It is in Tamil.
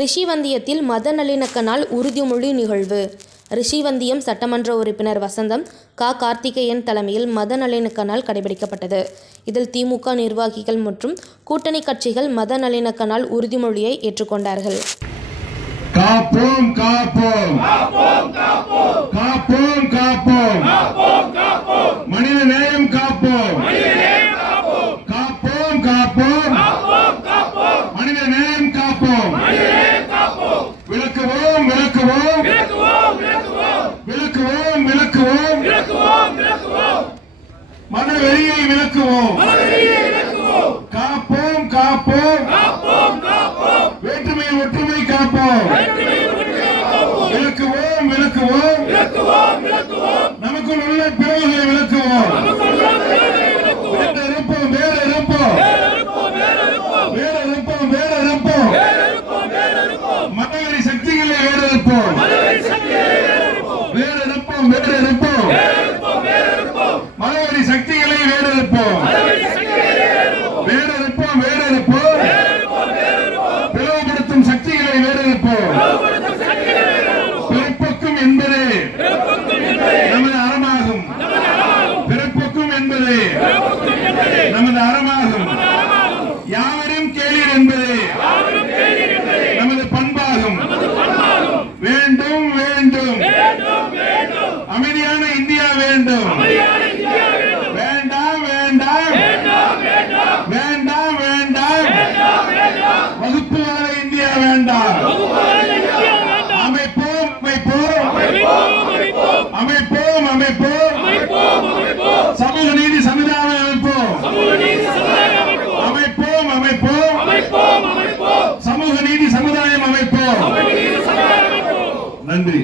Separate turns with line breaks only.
ரிஷிவந்தியத்தில் மத நல்லிணக்க நாள் உறுதிமொழி நிகழ்வு. ரிஷிவந்தியம் சட்டமன்ற உறுப்பினர் வசந்தம் கா. கார்த்திகேயன் தலைமையில் மத நல்லிணக்க நாள் கடைபிடிக்கப்பட்டது இதில் திமுக நிர்வாகிகள் மற்றும் கூட்டணி கட்சிகள் மத நல்லிணக்க நாள் உறுதிமொழியை ஏற்றுக்கொண்டார்கள்.
காப்போம் காப்போம். காப்போம் காப்போம். மனித நேயம் காப்போம். காப்போம் காப்போம் மனித நேயம் காப்போம் விளக்குவோம் விளக்குவோம் விளக்குவோம் விளக்குவோம் மன வெறியை விளக்குவோம். காப்போம் காப்போம். வேற்றுமையில் ஒற்றுமை காப்போம். விளக்குவோம் விளக்குவோம். நமக்குள் உள்ள பிறகுகளை விளக்குவோம். வேற இருப்போம் வேற இருப்போம் வேற இருப்போம் வேற இருப்போம் மதவெறி சக்திகளை வேற இருப்போம் வேற இருப்போம் வேற இருப்போம் மதவெறி சக்திகளை வேற இருப்போம் வேற இருப்போம் வேற இருப்போம் பிளவுபடுத்தும் சக்திகளை வேற இருப்போம் பிறப்பொக்கும் என்பது நமது அறமாகும் பிறப்பொக்கும் என்பது நமது அறமாகும். யாவரும் கேளீர் என்பது நமது பண்பாகும். வேண்டும் வேண்டும். அமைதியான இந்தியா வேண்டும் வேண்டாம். நன்றி